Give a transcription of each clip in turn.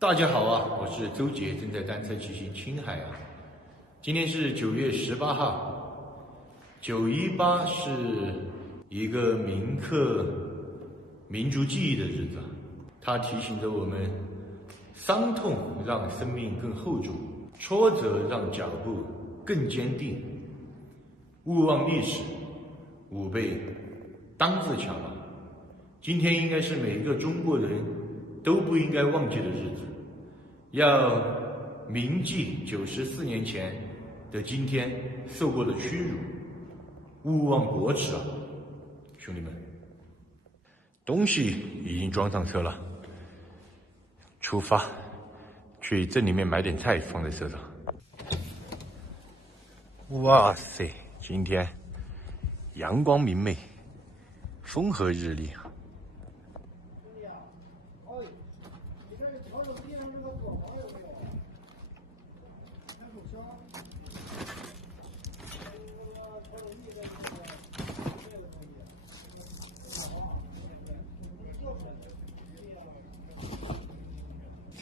大家好啊，我是周杰，正在单车骑行青海啊。今天是9月18号，918是一个铭刻民族记忆的日子，它提醒着我们：伤痛让生命更厚重，挫折让脚步更坚定。勿忘历史，吾辈当自强啊！今天应该是每一个中国人都不应该忘记的日子，要铭记94年前的今天受过的屈辱，勿忘国耻啊！兄弟们，东西已经装上车了，出发去镇里面买点菜放在车上。哇塞，今天阳光明媚，风和日丽啊！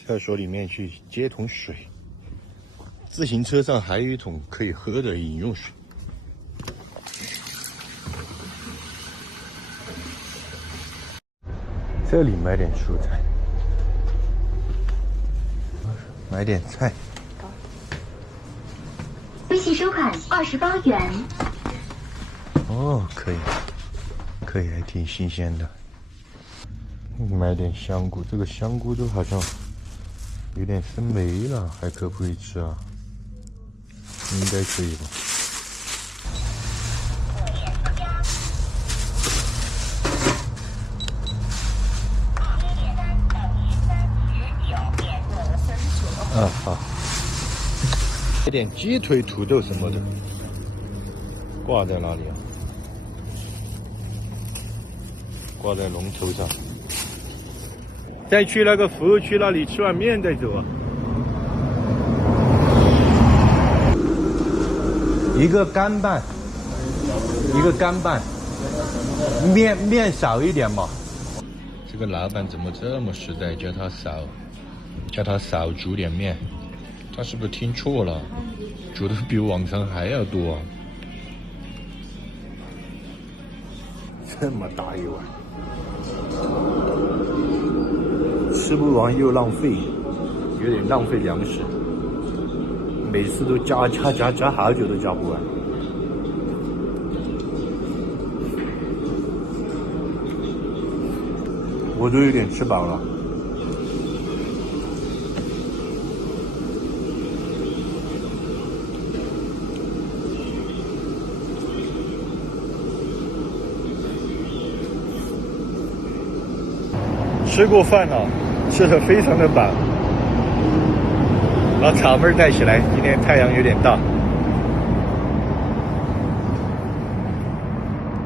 厕所里面去接桶水，自行车上还有一桶可以喝的饮用水。这里买点蔬菜，买点菜。微信收款28元。哦，可以，还挺新鲜的。买点香菇，这个香菇都好像有点生霉了，还可不可以吃啊？应该可以吧。好。买点鸡腿、土豆什么的，挂在哪里啊？挂在龙头上。再去那个服务区那里吃碗面再走啊。一个干拌，面少一点吧。这个老板怎么这么实在，叫他少煮点面，他是不是听错了？煮的比往常还要多啊！这么大一碗，吃不完又浪费，有点浪费粮食。每次都加好久都加不完。我都有点吃饱了。吃过饭了，吃得非常的饱，把草妹带起来。今天太阳有点大，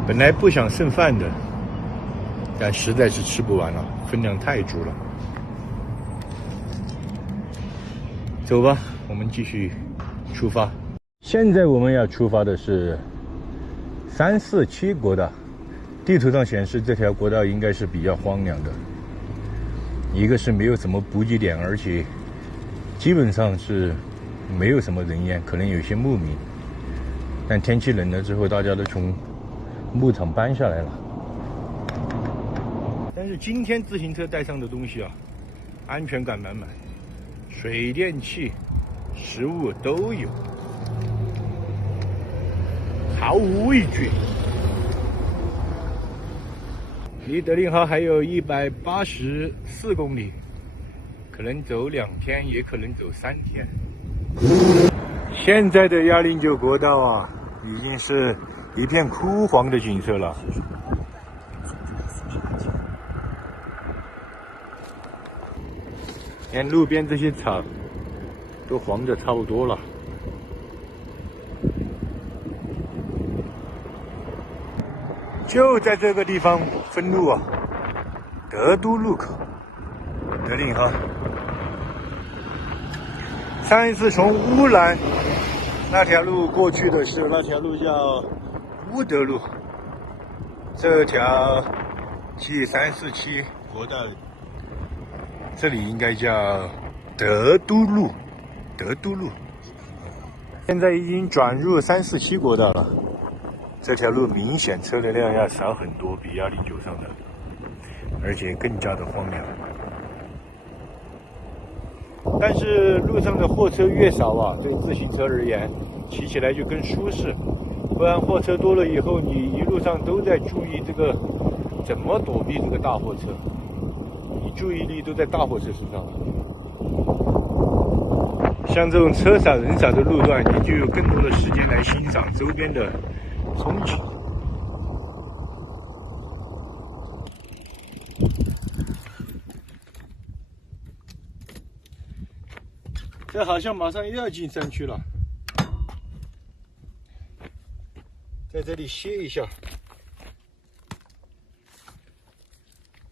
本来不想剩饭的，但实在是吃不完了，分量太足了。走吧，我们继续出发。现在我们要出发的是347国道，地图上显示这条国道应该是比较荒凉的。一个是没有什么补给点，而且基本上是没有什么人烟，可能有些牧民。但天气冷了之后，大家都从牧场搬下来了。但是今天自行车带上的东西啊，安全感满满，水电气、食物都有，毫无畏惧。离德令哈还有184公里，可能走2天，也可能走3天。现在的109国道啊，已经是一片枯黄的景色了。连路边这些草都黄的差不多了。就在这个地方分路啊，德都路口，德令哈。上一次从乌兰那条路过去的是那条路叫乌德路，这条T347国道这里应该叫德都路，德都路。现在已经转入347国道了，这条路明显车流量要少很多，比109上的，而且更加的荒凉。但是路上的货车越少啊，对自行车而言，骑起来就更舒适。不然货车多了以后，你一路上都在注意这个怎么躲避这个大货车，你注意力都在大货车身上了。像这种车少人少的路段，你就有更多的时间来欣赏周边的风景。这好像马上又要进山区了，在这里歇一下，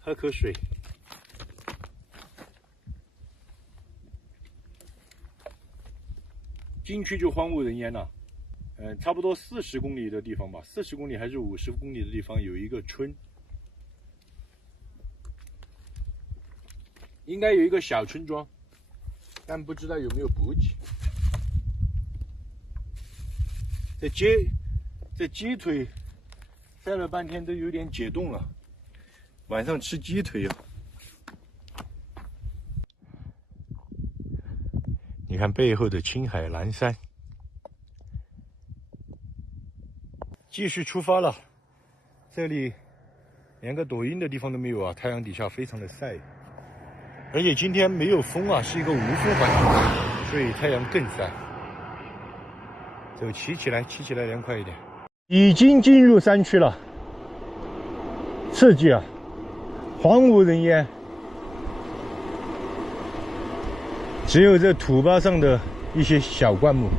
喝口水。进去就荒无人烟了，差不多40公里的地方吧，40公里还是50公里的地方有一个村，应该有一个小村庄。但不知道有没有补给。这鸡腿晒了半天都有点解冻了，晚上吃鸡腿啊！你看背后的青海蓝山，继续出发了。这里连个抖音的地方都没有啊！太阳底下非常的晒。而且今天没有风啊，是一个无风环境，所以太阳更晒。走，骑起来凉快一点。已经进入山区了，刺激啊！荒无人烟，只有这土巴上的一些小灌木。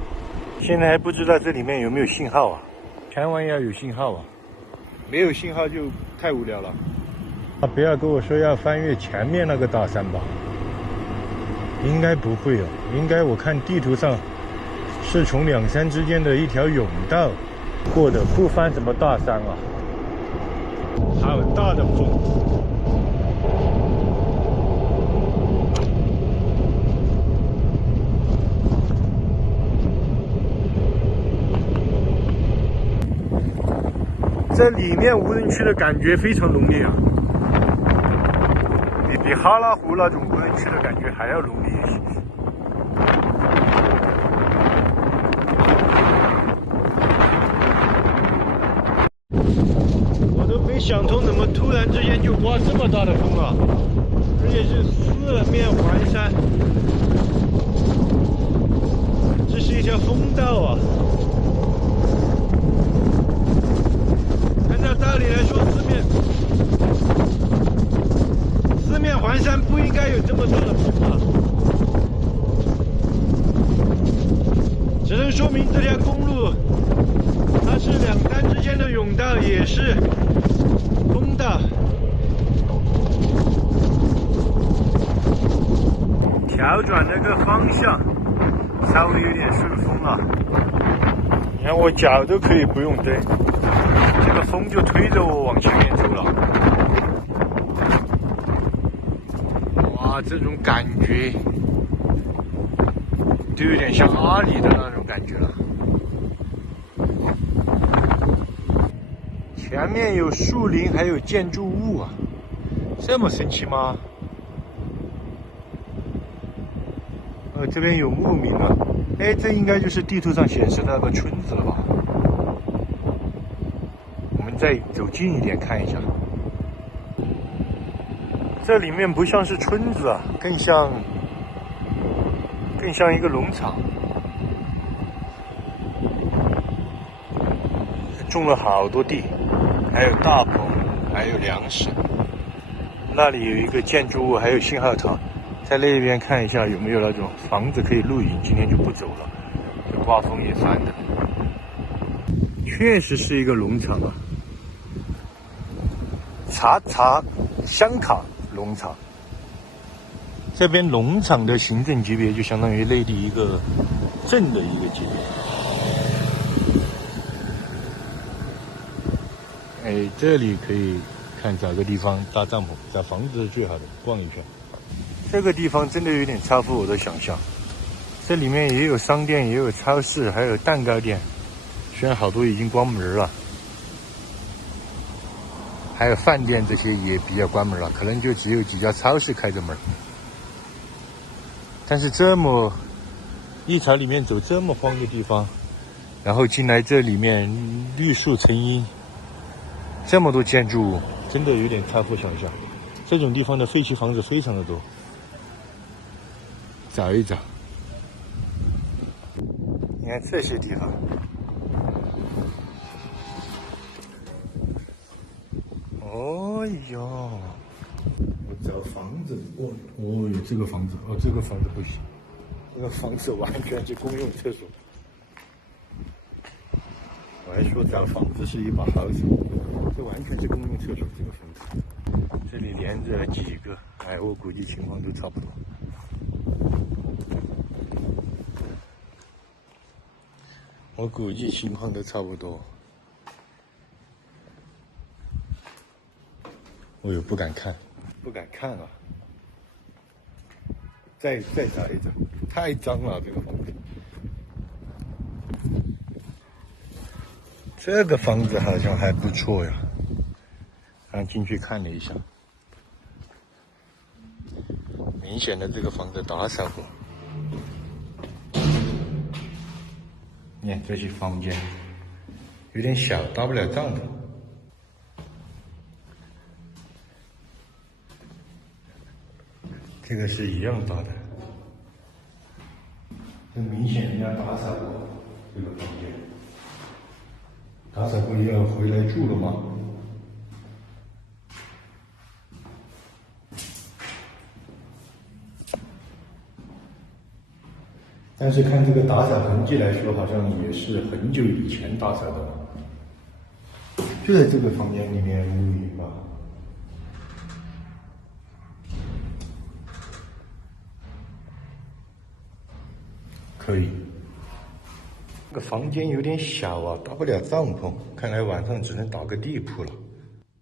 现在还不知道这里面有没有信号啊，千万要有信号啊！没有信号就太无聊了。不要跟我说要翻越前面那个大山吧，应该不会哦。应该我看地图上是从两山之间的一条甬道过的，不翻什么大山啊。好大的风！这里面无人区的感觉非常浓烈啊。比哈拉湖那种无人区的感觉还要浓烈一些。我都没想通，怎么突然之间就刮这么大的风了，而且是四面环山，这是一条风道啊。按照道理来说，四面环山不应该有这么多的风啊，只能说明这条公路它是两山之间的甬道，也是风道。调转那个方向，稍微有点顺风了。你看我脚都可以不用蹬，这个风就推着我往前面走了。哇，这种感觉就有点像阿里的那种感觉了。前面有树林，还有建筑物啊，这么神奇吗？这边有牧民啊，哎，这应该就是地图上显示的那个村子了吧？我们再走近一点看一下。这里面不像是村子啊，更像一个农场，种了好多地，还有大棚，还有粮食。那里有一个建筑物，还有信号塔。在那边看一下有没有那种房子可以露营，今天就不走了，这刮风也烦的。确实是一个农场啊，茶香卡农场。这边农场的行政级别就相当于内地一个镇的一个级别。哎，这里可以看找个地方搭帐篷，找房子是最好的，逛一圈。这个地方真的有点超乎我的想象。这里面也有商店，也有超市，还有蛋糕店，虽然好多已经关门了。还有饭店，这些也比较关门了，可能就只有几家超市开着门。但是这么一朝里面走这么荒的地方，然后进来这里面绿树成荫，这么多建筑物，真的有点超乎想象。这种地方的废弃房子非常的多，找一找。你看这些地方，哦哟，我找房子，哦，这个房子，哦，这个房子不行，这个房子完全是公用厕所。我还说找房子是一把好手，这完全是公用厕所。这个房子，这里连着几个，哎，我估计情况都差不多。我估计情况都差不多。我又不敢看，不敢看啊！再找一找，太脏了这个房子。这个房子好像还不错呀，刚进去看了一下，明显的这个房子打扫过。你看这些房间有点小，搭不了帐篷。这个是一样大的，这明显人家打扫过这个房间，打扫过要回来住了吗？但是看这个打扫痕迹来说，好像也是很久以前打扫的。就在这个房间里面沐浴吧。可以。这个房间有点小啊，搭不了帐篷，看来晚上只能打个地铺了。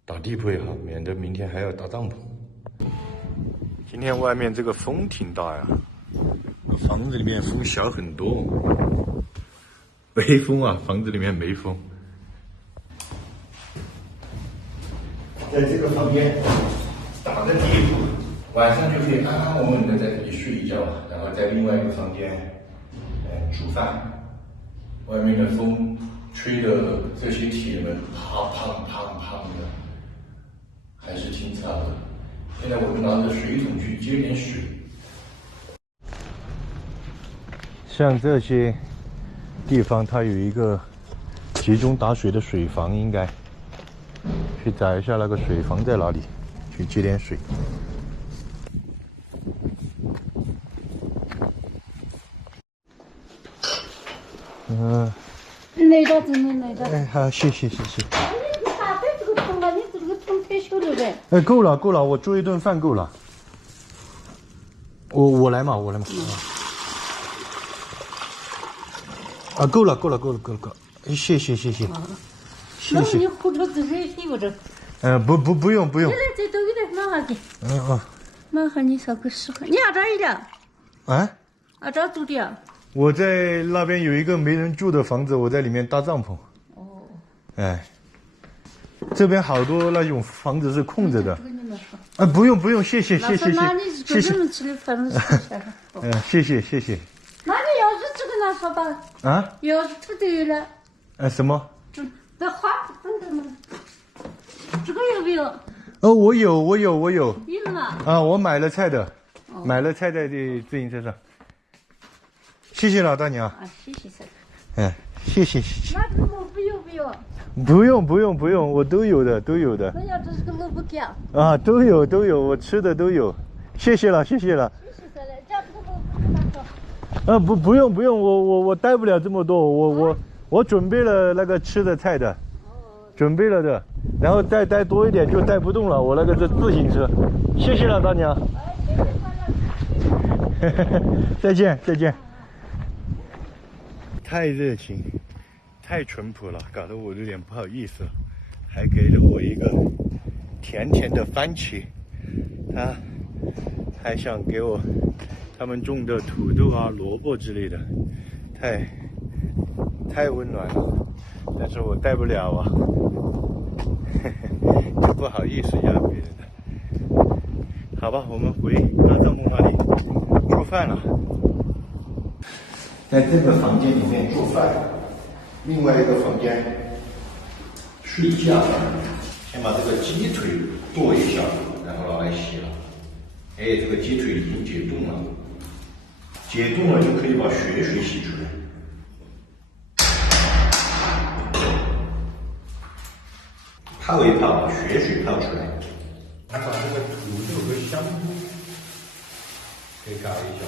打地铺也好，免得明天还要搭帐篷。今天外面这个风挺大呀。房子里面风小很多，没风啊，房子里面没风。在这个房间打个地铺，晚上就可以安安稳稳的在这里睡一觉，然后在另外一个房间，煮饭。外面的风吹的这些铁门啪啪啪啪的，还是挺吵的。现在我就拿着水桶去接点水。像这些地方，它有一个集中打水的水房，应该去找一下那个水房在哪里，去接点水。来到这里来到。哎，好，谢谢谢谢。你打在这个桶了，你这个桶太小了呗。哎，够了够了，我做一顿饭够了。我来嘛，我来嘛。啊，够了够了够了够了够了，谢谢谢谢。谢谢。你喝着这热水不着？不用不用。来这都给点，马上给。哦。马上你说个时候，你按这儿一点。啊？按这儿住的。我在那边有一个没人住的房子，我在里面搭帐篷。哦。哎，这边好多那种房子是空着的。这个你们说。啊，不用不用，谢谢谢谢谢谢。谢谢。谢谢谢谢。那你要是这个拿说吧。啊？要是土豆了。什么？这花等等呢？这个有没有？哦，我有。有了吗？啊，我买了菜的，买了菜在这自行车上。谢谢老大娘。啊，谢谢噻。谢谢谢谢。那这个萝卜有没有？不用，我都有的。那要这是个萝卜干。啊，都有，我吃的都有。谢谢了。谢谢噻嘞，这个萝卜拿走。不用，我带不了这么多，我准备了那个吃的菜的，准备了的，然后再带多一点就带不动了，我那个是自行车。谢谢了大娘。再见。太热情，太淳朴了，搞得我有点不好意思了。还给了我一个甜甜的番茄，还想给我他们种的土豆啊、萝卜之类的，太温暖了，但是我带不了啊，也不好意思要别人的。好吧，我们回到帐篷那里做饭了，在这个房间里面做饭，另外一个房间睡觉。先把这个鸡腿剁一下，然后拿来洗了。哎，这个鸡腿已经解冻了，解冻了就可以把血水洗出来。泡一泡，把血水泡出来。还把这个土豆和香菇给搞一下。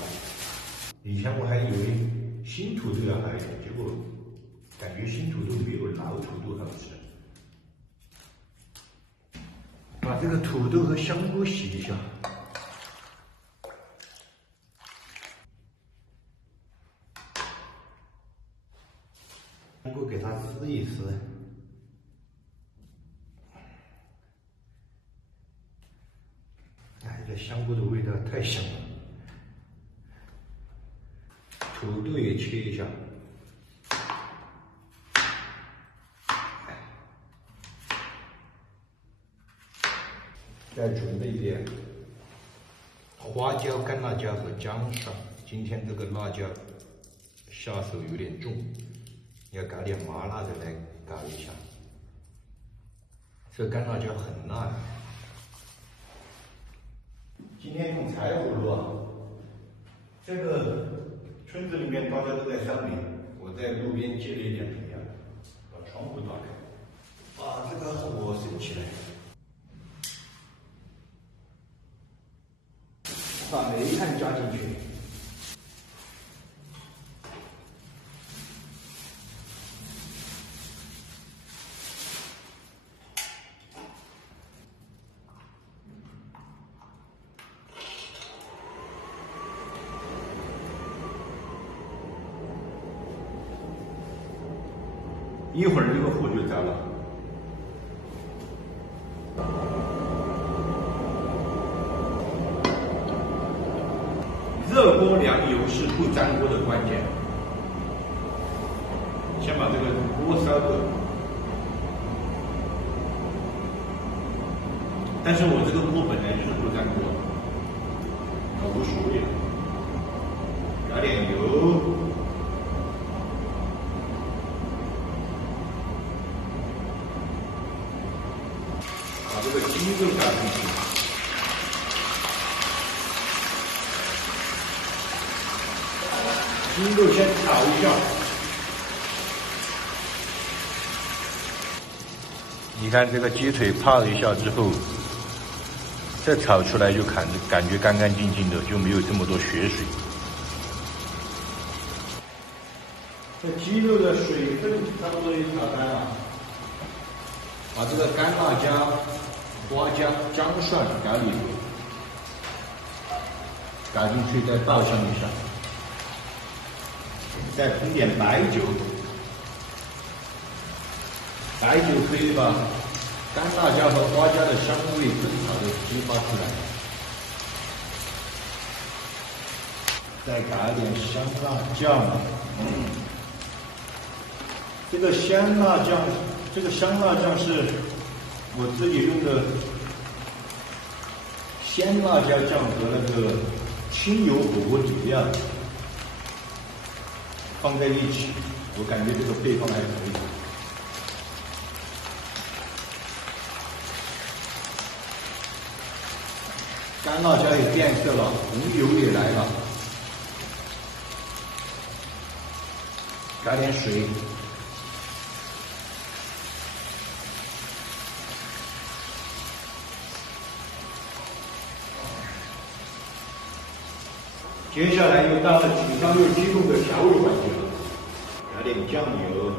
以前我还以为新土豆要好一点，结果感觉新土豆没有老土豆好吃。把这个土豆和香菇洗一下。香菇给它撕一撕。哎，这香菇的味道太香了。土豆也切一下。再准备一点花椒、干辣椒和姜蒜。今天这个辣椒下手有点重，要搞点麻辣的来搞一下。这干辣椒很辣。今天用柴火炉啊，这个村子里面大家都在山里，我在路边借了一点煤啊，把窗户打开，把这个火升起来。把煤炭加进去，一会儿这个火就着了。热锅凉油是不粘锅的关键。先把这个锅烧热，但是我这个锅本来就是不粘锅，无所谓了。加点油，把这个鸡肉加进去。鸡肉先炒一下，你看这个鸡腿泡一下之后，这炒出来就感觉干干净净的，就没有这么多血水。这鸡肉的水分差不多也炒干了，把这个干辣椒、花椒、姜蒜搞里头，搞进去再倒上一下。再喷点白酒，白酒可以把干辣椒和花椒的香味更好的激发出来。再搞一点香辣酱，这个香辣酱是我自己用的鲜辣椒酱和那个清油火锅底料放在一起，我感觉这个配方还可以。干辣椒也变色了，红油也来了，加点水，接下来又到了几烧肉鸡肉的调味环节了，加点酱油，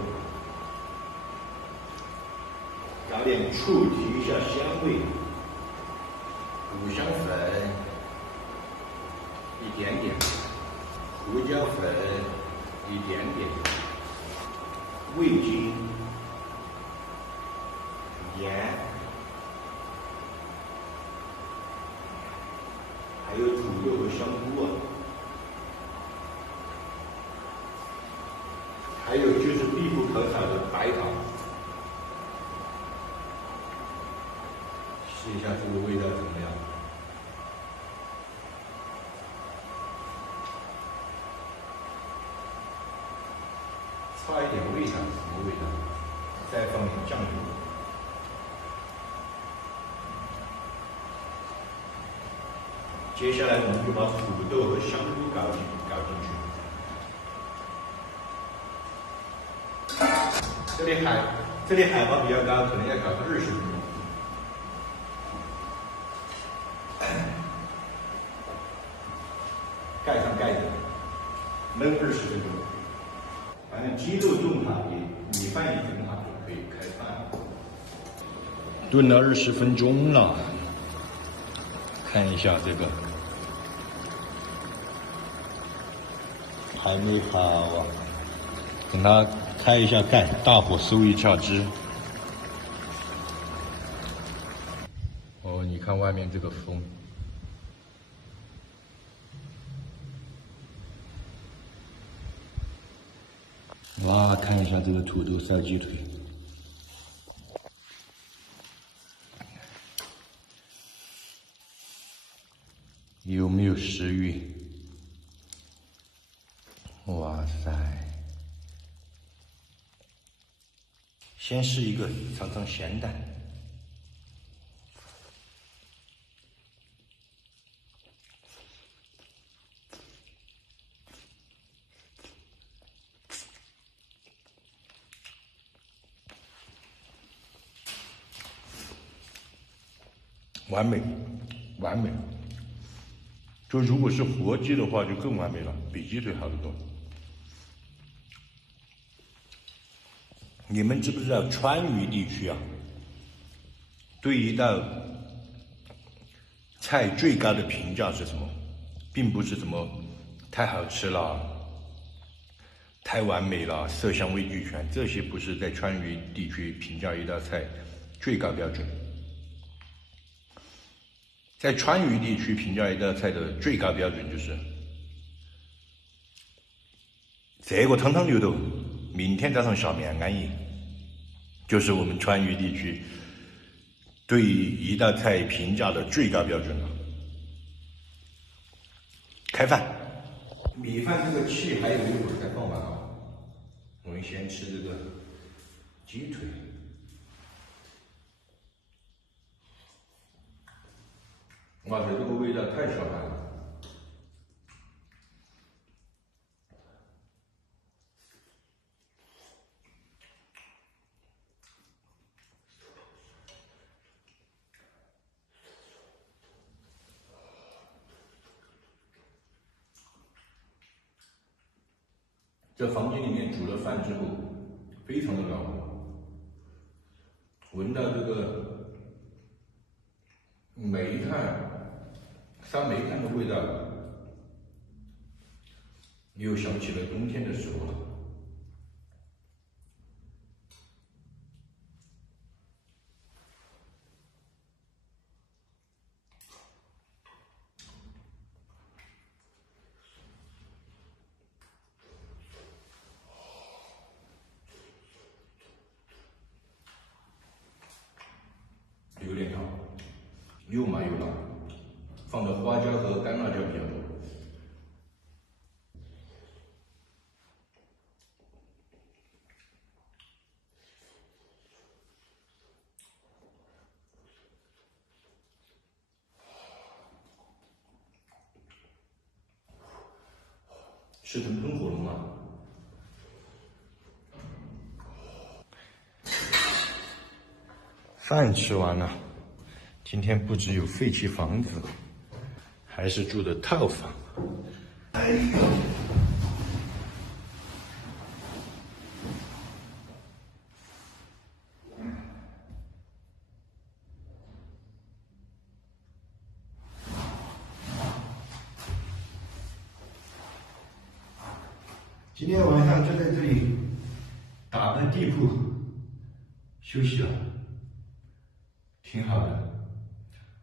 加点醋提一下香味，五香粉一点点，胡椒粉一点点，味精、盐，还有土和香菇啊，还有就是必不可少的白糖。试一下这个味道怎么样？差一点味道，什么味道？再放点酱油。接下来我们就把土豆和香菇搞进去。这里海拔比较高，可能要搞个20分钟。盖上盖子，焖20分钟。反正鸡肉炖好，米饭也蒸好，就可以开饭了。炖了20分钟了，看一下这个。还没好啊，等它开一下盖，大火收一下汁。哦，你看外面这个风，哇，看一下这个土豆烧鸡腿，有没有食欲？哇塞！先试一个，尝尝咸淡。完美，完美。就如果是活鸡的话，就更完美了，比鸡腿好得多。你们知不知道川渝地区啊，对一道菜最高的评价是什么？并不是什么太好吃了、太完美了、色香味俱全，这些不是在川渝地区评价一道菜最高标准。在川渝地区评价一道菜的最高标准就是这个汤汤牛肉，明天早上下面安逸，就是我们川渝地区对一道菜评价的最高标准了。开饭，米饭这个气还有一会儿再放完啊。我们先吃这个鸡腿。哇塞，这个味道太小了。这房间里面煮了饭之后，非常的暖和，闻到这个煤炭、烧煤炭的味道，又想起了冬天的时候了。有点烫，又麻又辣，放的花椒和干辣椒比较多。吃成喷火龙了。饭吃完了，今天不只有废弃房子，还是住的套房。哎呦！今天晚上就在这里打个地铺休息了，挺好的。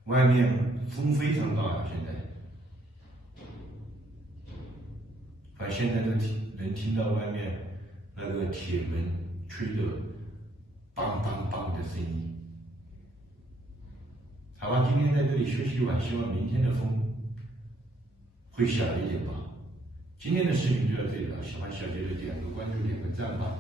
外面风非常大，现在反正现在能听到外面那个铁门吹的梆梆梆的声音。好吧，今天在这里休息一晚，希望明天的风会小一点吧。今天的视频就到这里了，喜欢小杰的点个关注，点个赞吧。